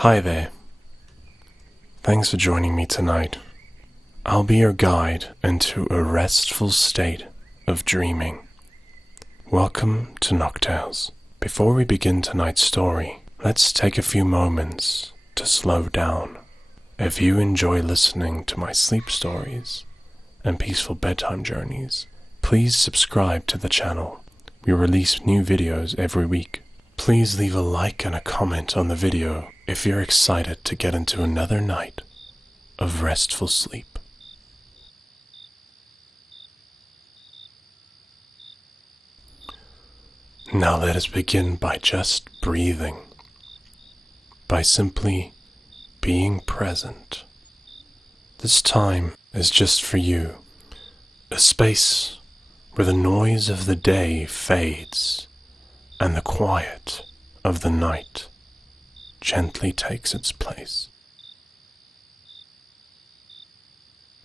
Hi there. Thanks for joining me tonight. I'll be your guide into a restful state of dreaming. Welcome to Noctales. Before we begin tonight's story, let's take a few moments to slow down. If you enjoy listening to my sleep stories and peaceful bedtime journeys, please subscribe to the channel. We release new videos every week. Please leave a like and a comment on the video if you're excited to get into another night of restful sleep. Now let us begin by just breathing, by simply being present. This time is just for you, a space where the noise of the day fades and the quiet of the night gently takes its place.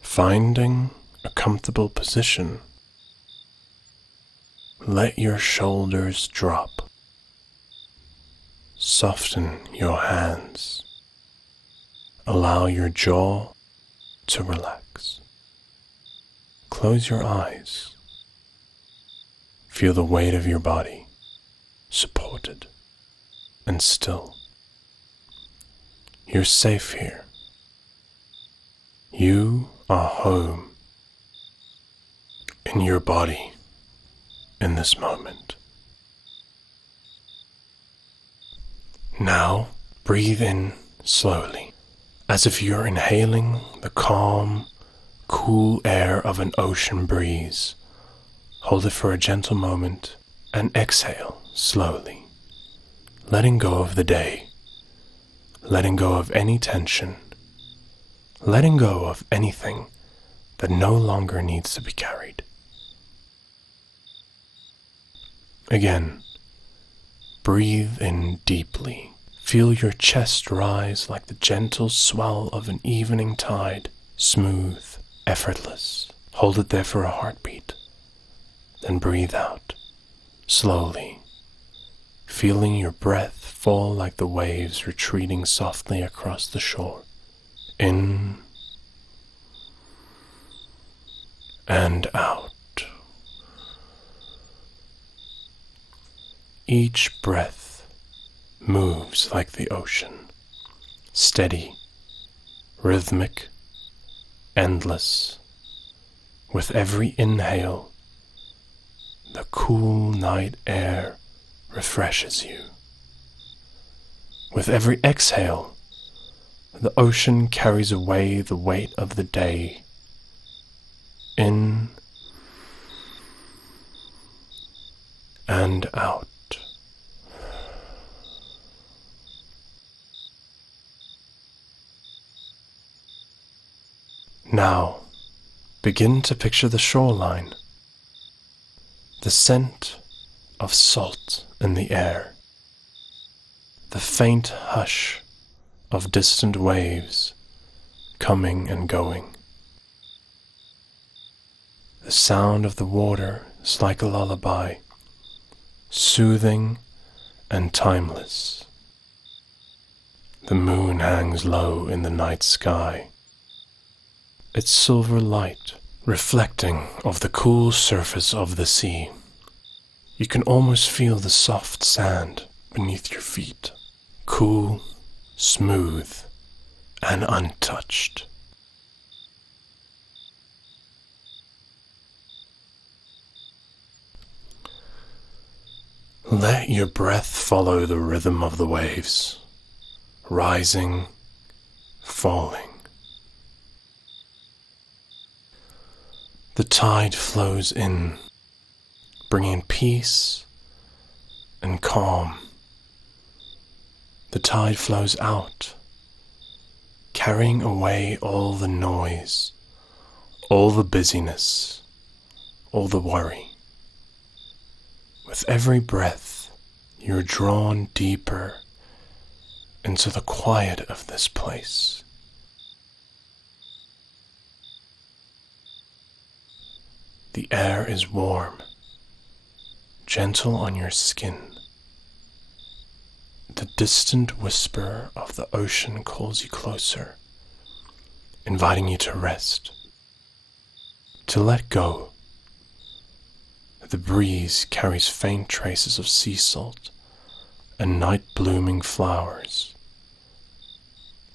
Finding a comfortable position, let your shoulders drop. Soften your hands. Allow your jaw to relax. Close your eyes. Feel the weight of your body supported and still. You're safe here. You are home in your body in this moment. Now breathe in slowly, as if you're inhaling the calm, cool air of an ocean breeze. Hold it for a gentle moment and exhale slowly, letting go of the day, letting go of any tension, letting go of anything that no longer needs to be carried. Again, breathe in deeply. Feel your chest rise like the gentle swell of an evening tide, smooth, effortless. Hold it there for a heartbeat. Then breathe out, slowly, feeling your breath fall like the waves retreating softly across the shore. In and out. Each breath moves like the ocean, steady, rhythmic, endless. With every inhale, the cool night air refreshes you. With every exhale, the ocean carries away the weight of the day. In and out. Now, begin to picture the shoreline, the scent of salt in the air, the faint hush of distant waves coming and going. The sound of the water is like a lullaby, soothing and timeless. The moon hangs low in the night sky, its silver light reflecting off the cool surface of the sea. You can almost feel the soft sand beneath your feet, cool, smooth, and untouched. Let your breath follow the rhythm of the waves, rising, falling. The tide flows in, bringing peace and calm. The tide flows out, carrying away all the noise, all the busyness, all the worry. With every breath, you're drawn deeper into the quiet of this place. The air is warm, gentle on your skin. The distant whisper of the ocean calls you closer, inviting you to rest, to let go. The breeze carries faint traces of sea salt and night-blooming flowers.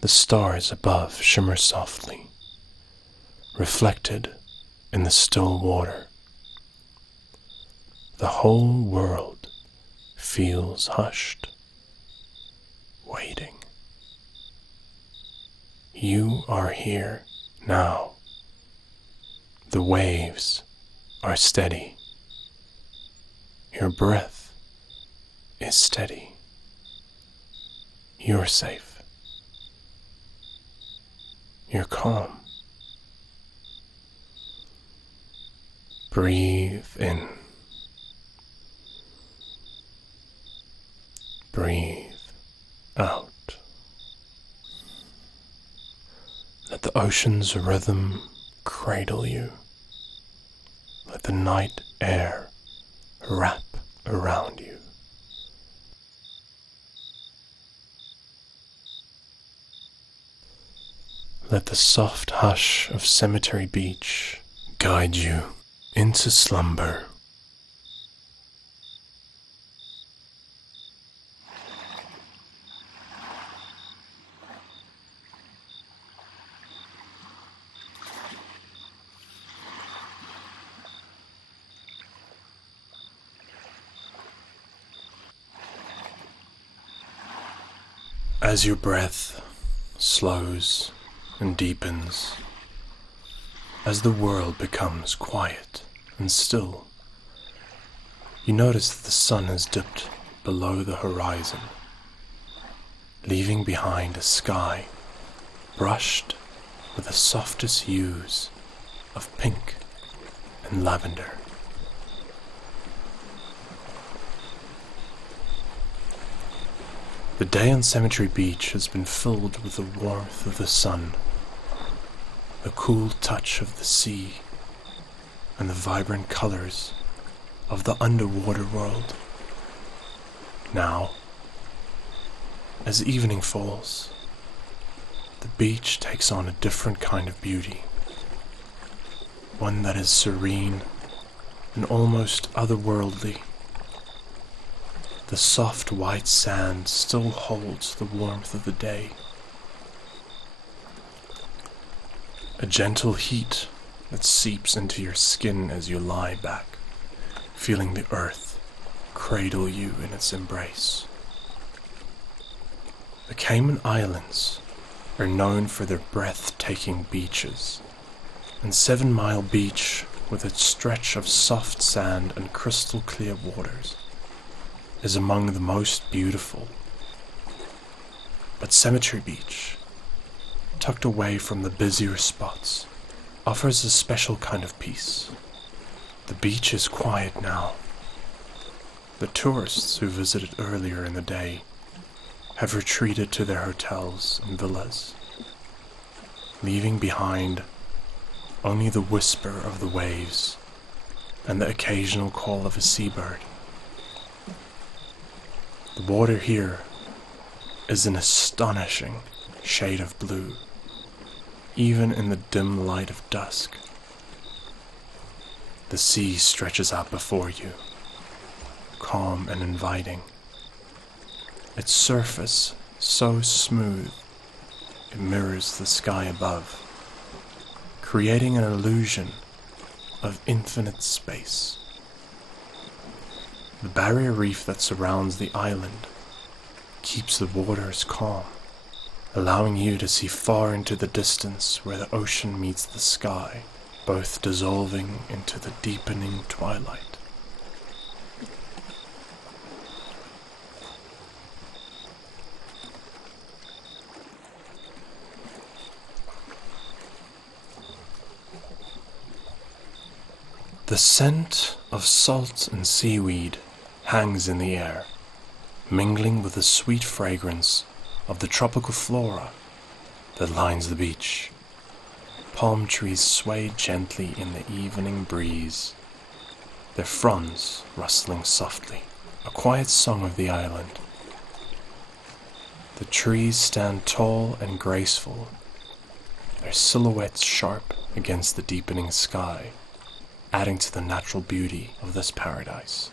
The stars above shimmer softly, reflected in the still water. The whole world feels hushed, waiting. You are here now. The waves are steady. Your breath is steady. You're safe. You're calm. Breathe in. Breathe out. Let the ocean's rhythm cradle you. Let the night air wrap around you. Let the soft hush of Cemetery Beach guide you into slumber. As your breath slows and deepens, as the world becomes quiet and still, you notice that the sun has dipped below the horizon, leaving behind a sky brushed with the softest hues of pink and lavender. The day on Cemetery Beach has been filled with the warmth of the sun, the cool touch of the sea, and the vibrant colors of the underwater world. Now, as evening falls, the beach takes on a different kind of beauty, one that is serene and almost otherworldly. The soft white sand still holds the warmth of the day. A gentle heat that seeps into your skin as you lie back, feeling the earth cradle you in its embrace. The Cayman Islands are known for their breathtaking beaches, and 7 Mile Beach, with its stretch of soft sand and crystal clear waters, is among the most beautiful. But Cemetery Beach, tucked away from the busier spots, offers a special kind of peace. The beach is quiet now. The tourists who visited earlier in the day have retreated to their hotels and villas, leaving behind only the whisper of the waves and the occasional call of a seabird. The water here is an astonishing shade of blue, even in the dim light of dusk. The sea stretches out before you, calm and inviting, its surface so smooth it mirrors the sky above, creating an illusion of infinite space. The barrier reef that surrounds the island keeps the waters calm, allowing you to see far into the distance where the ocean meets the sky, both dissolving into the deepening twilight. The scent of salt and seaweed hangs in the air, mingling with the sweet fragrance of the tropical flora that lines the beach. Palm trees sway gently in the evening breeze, their fronds rustling softly, a quiet song of the island. The trees stand tall and graceful, their silhouettes sharp against the deepening sky, adding to the natural beauty of this paradise.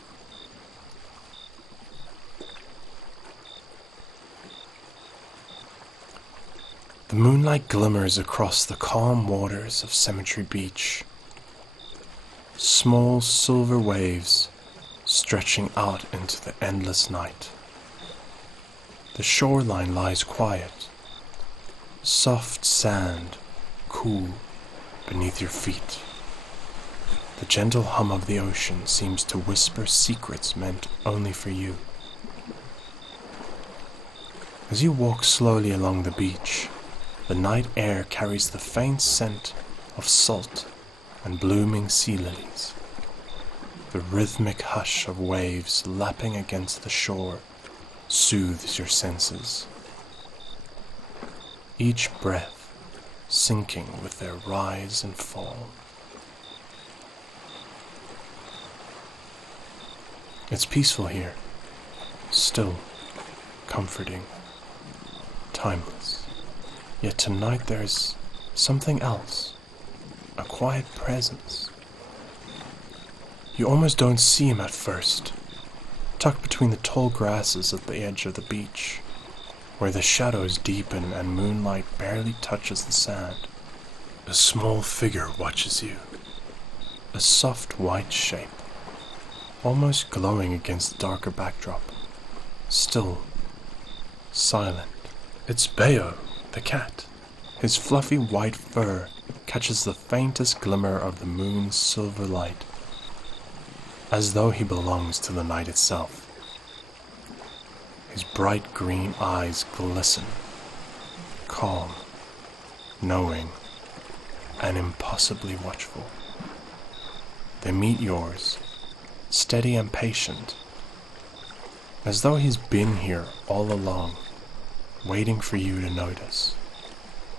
The moonlight glimmers across the calm waters of Cemetery Beach, small silver waves stretching out into the endless night. The shoreline lies quiet, soft sand cool beneath your feet. The gentle hum of the ocean seems to whisper secrets meant only for you. As you walk slowly along the beach, the night air carries the faint scent of salt and blooming sea lilies. The rhythmic hush of waves lapping against the shore soothes your senses. Each breath sinking with their rise and fall. It's peaceful here, still, comforting, timeless. Yet tonight there's something else, a quiet presence. You almost don't see him at first, tucked between the tall grasses at the edge of the beach, where the shadows deepen and moonlight barely touches the sand. A small figure watches you, a soft white shape, almost glowing against the darker backdrop, still, silent. It's Bayo, the cat. His fluffy white fur catches the faintest glimmer of the moon's silver light, as though he belongs to the night itself. His bright green eyes glisten, calm, knowing, and impossibly watchful. They meet yours, steady and patient, as though he's been here all along, waiting for you to notice.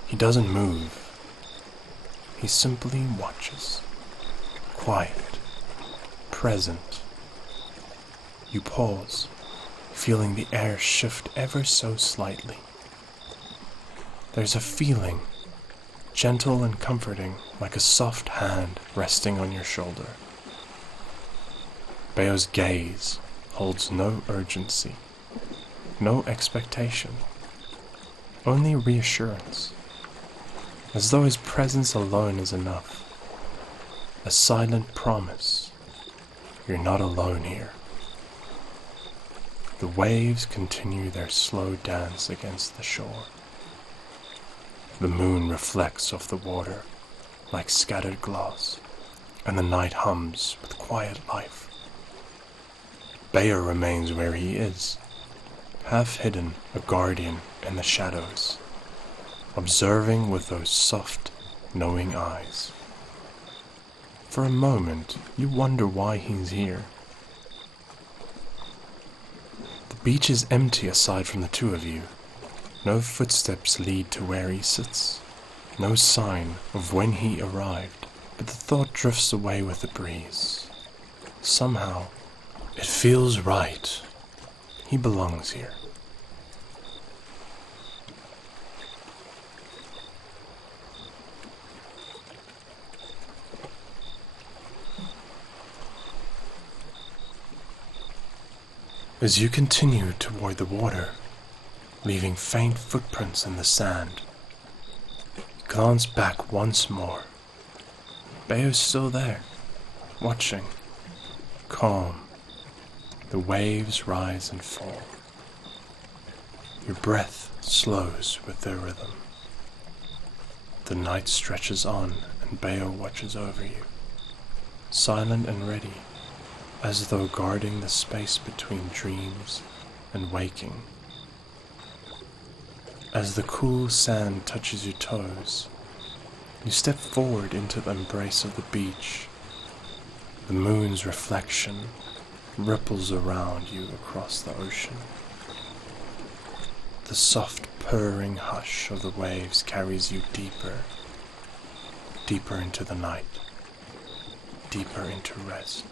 He doesn't move. He simply watches, quiet, present. You pause, feeling the air shift ever so slightly. There's a feeling, gentle and comforting, like a soft hand resting on your shoulder. Bayo's gaze holds no urgency, no expectation, only reassurance, as though his presence alone is enough. A silent promise, you're not alone here. The waves continue their slow dance against the shore. The moon reflects off the water like scattered glass, and the night hums with quiet life. Bayo remains where he is, half hidden, a guardian in the shadows, observing with those soft, knowing eyes. For a moment, you wonder why he's here. The beach is empty aside from the two of you. No footsteps lead to where he sits, no sign of when he arrived, but the thought drifts away with the breeze. Somehow, it feels right. He belongs here. As you continue toward the water, leaving faint footprints in the sand, glance back once more. Bayo's still there, watching, calm. The waves rise and fall. Your breath slows with their rhythm. The night stretches on and Bayo watches over you, silent and ready, as though guarding the space between dreams and waking. As the cool sand touches your toes, you step forward into the embrace of the beach. The moon's reflection ripples around you across the ocean. The soft purring hush of the waves carries you deeper, deeper into the night, deeper into rest.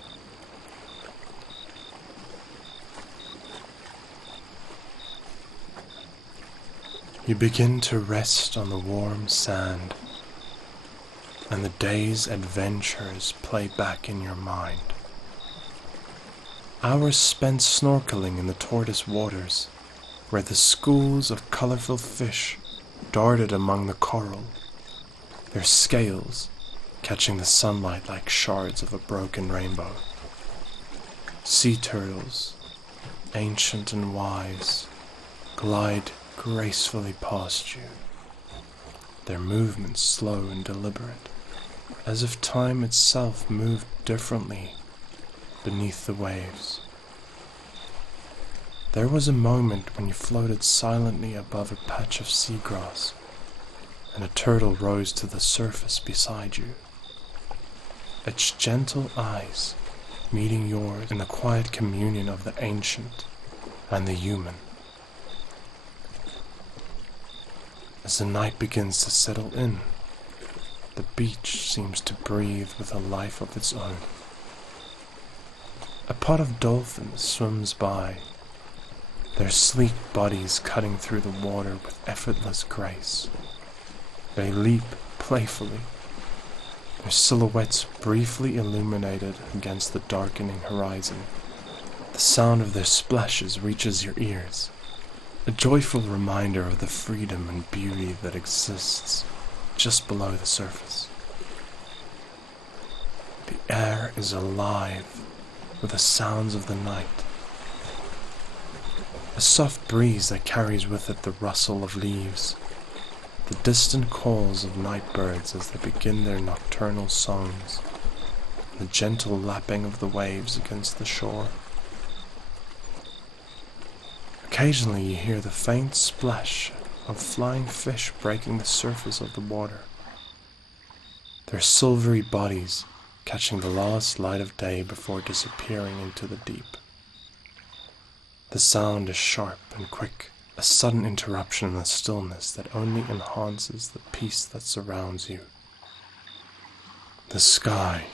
You begin to rest on the warm sand, and the day's adventures play back in your mind. Hours spent snorkeling in the tortoise waters, where the schools of colorful fish darted among the coral, their scales catching the sunlight like shards of a broken rainbow. Sea turtles, ancient and wise, glide gracefully past you, their movements slow and deliberate, as if time itself moved differently beneath the waves. There was a moment when you floated silently above a patch of seagrass, and a turtle rose to the surface beside you, its gentle eyes meeting yours in the quiet communion of the ancient and the human. As the night begins to settle in, the beach seems to breathe with a life of its own. A pod of dolphins swims by, their sleek bodies cutting through the water with effortless grace. They leap playfully, their silhouettes briefly illuminated against the darkening horizon. The sound of their splashes reaches your ears, a joyful reminder of the freedom and beauty that exists just below the surface. The air is alive with the sounds of the night, a soft breeze that carries with it the rustle of leaves, the distant calls of night birds as they begin their nocturnal songs, the gentle lapping of the waves against the shore. Occasionally you hear the faint splash of flying fish breaking the surface of the water, their silvery bodies catching the last light of day before disappearing into the deep. The sound is sharp and quick, a sudden interruption in the stillness that only enhances the peace that surrounds you. The sky,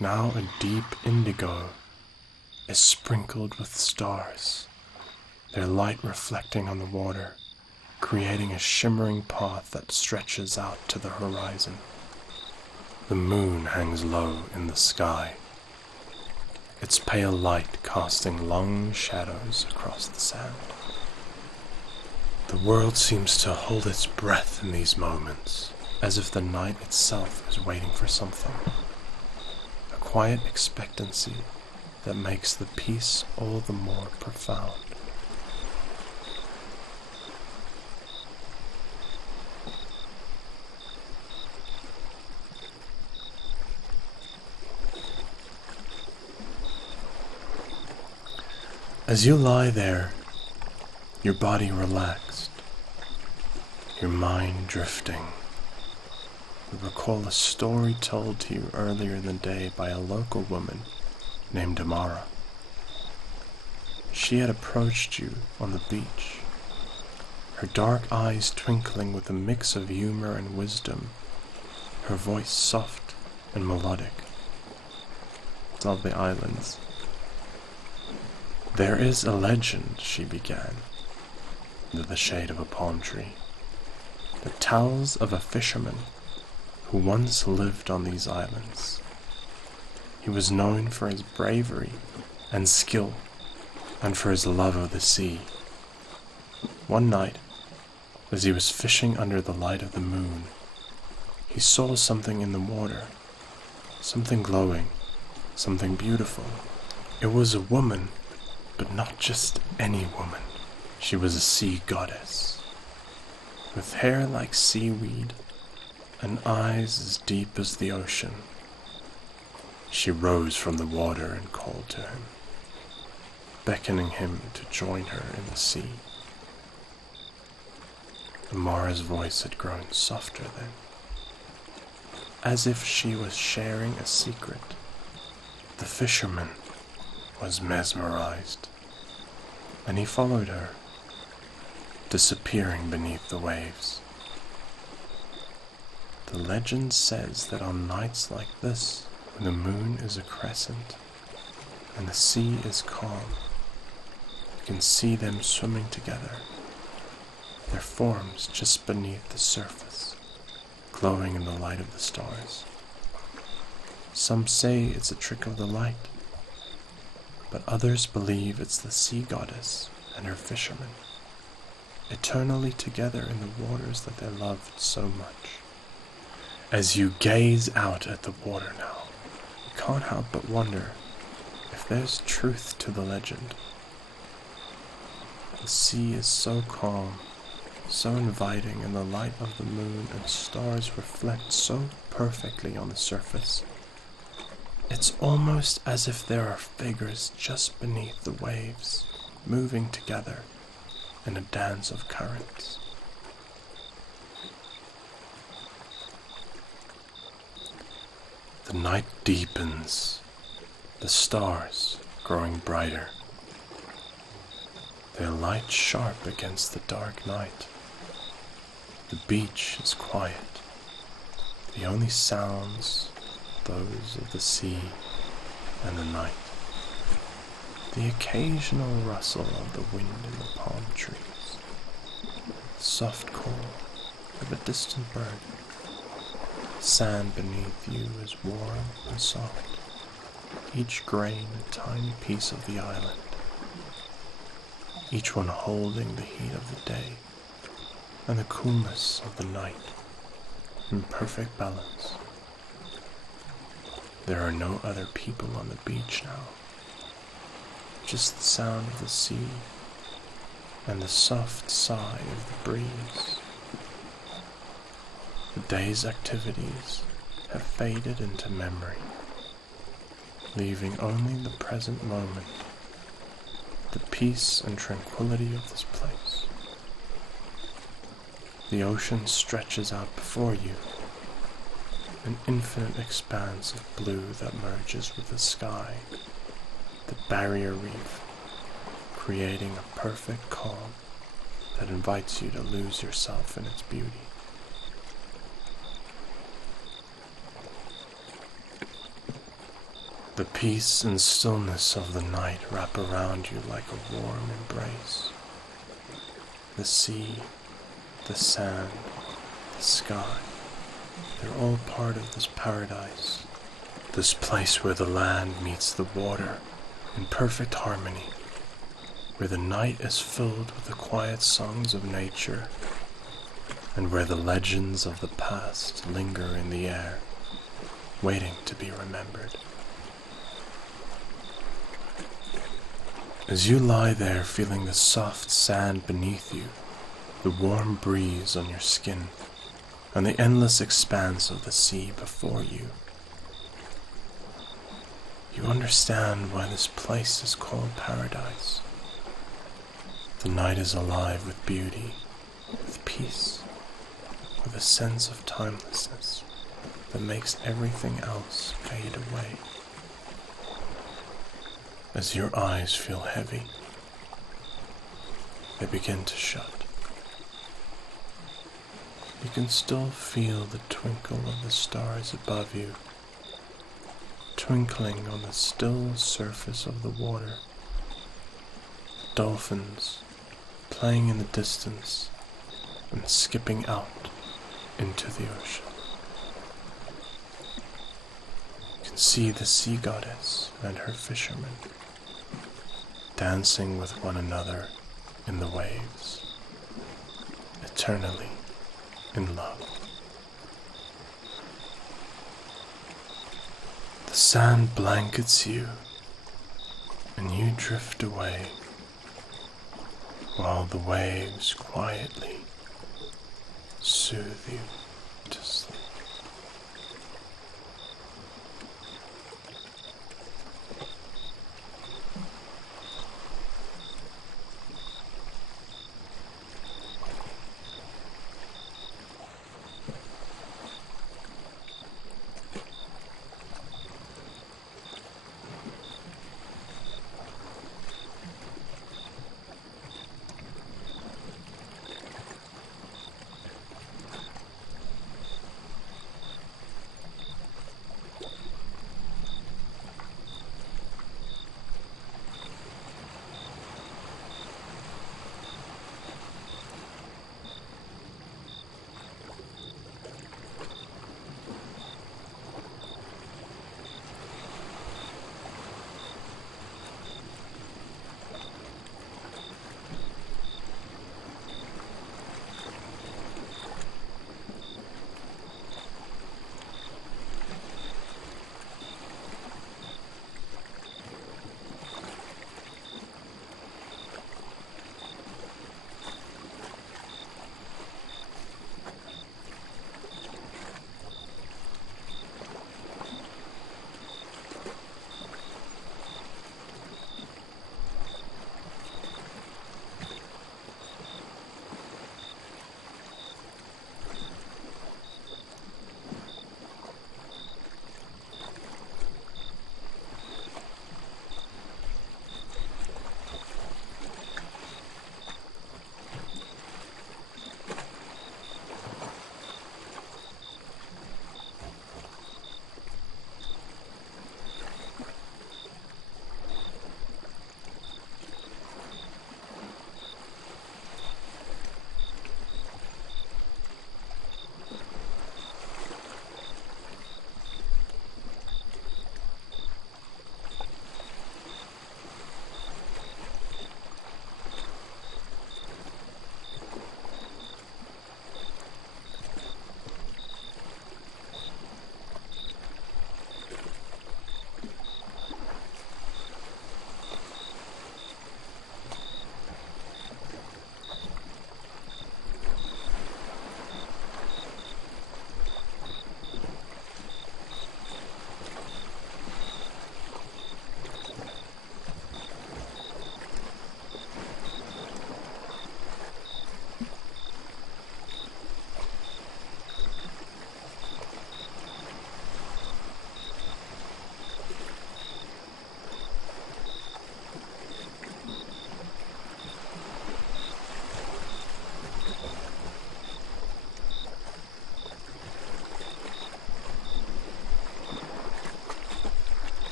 now a deep indigo, is sprinkled with stars, their light reflecting on the water, creating a shimmering path that stretches out to the horizon. The moon hangs low in the sky, its pale light casting long shadows across the sand. The world seems to hold its breath in these moments, as if the night itself is waiting for something. A quiet expectancy that makes the peace all the more profound. As you lie there, your body relaxed, your mind drifting, you recall a story told to you earlier in the day by a local woman named Amara. She had approached you on the beach, her dark eyes twinkling with a mix of humor and wisdom, her voice soft and melodic. Of the islands. There is a legend, she began, under the shade of a palm tree, that tells of a fisherman who once lived on these islands. He was known for his bravery and skill, and for his love of the sea. One night, as he was fishing under the light of the moon, he saw something in the water, something glowing, something beautiful. It was a woman, but not just any woman. She was a sea goddess, with hair like seaweed and eyes as deep as the ocean. She rose from the water and called to him, beckoning him to join her in the sea. Amara's voice had grown softer then, as if she was sharing a secret. The fisherman was mesmerized, and he followed her, disappearing beneath the waves. The legend says that on nights like this, when the moon is a crescent and the sea is calm, you can see them swimming together, their forms just beneath the surface, glowing in the light of the stars. Some say it's a trick of the light, but others believe it's the sea goddess and her fishermen, eternally together in the waters that they loved so much. As you gaze out at the water now, you can't help but wonder if there's truth to the legend. The sea is so calm, so inviting, and the light of the moon and stars reflect so perfectly on the surface. It's almost as if there are figures just beneath the waves, moving together in a dance of currents. The night deepens, the stars growing brighter, their light sharp against the dark night. The beach is quiet, the only sounds those of the sea and the night, the occasional rustle of the wind in the palm trees, the soft call of a distant bird. The sand beneath you is warm and soft, each grain a tiny piece of the island, each one holding the heat of the day and the coolness of the night in perfect balance. There are no other people on the beach now, just the sound of the sea and the soft sigh of the breeze. The day's activities have faded into memory, leaving only the present moment, the peace and tranquility of this place. The ocean stretches out before you, an infinite expanse of blue that merges with the sky, the barrier reef, creating a perfect calm that invites you to lose yourself in its beauty. The peace and stillness of the night wrap around you like a warm embrace. The sea, the sand, the sky, they're all part of this paradise, this place where the land meets the water in perfect harmony, where the night is filled with the quiet songs of nature, and where the legends of the past linger in the air, waiting to be remembered. As you lie there feeling the soft sand beneath you, the warm breeze on your skin, and the endless expanse of the sea before you, you understand why this place is called paradise. The night is alive with beauty, with peace, with a sense of timelessness that makes everything else fade away. As your eyes feel heavy, they begin to shut. You can still feel the twinkle of the stars above you, twinkling on the still surface of the water. Dolphins playing in the distance and skipping out into the ocean. You can see the sea goddess and her fishermen dancing with one another in the waves, eternally in love. The sand blankets you, and you drift away, while the waves quietly soothe you to sleep.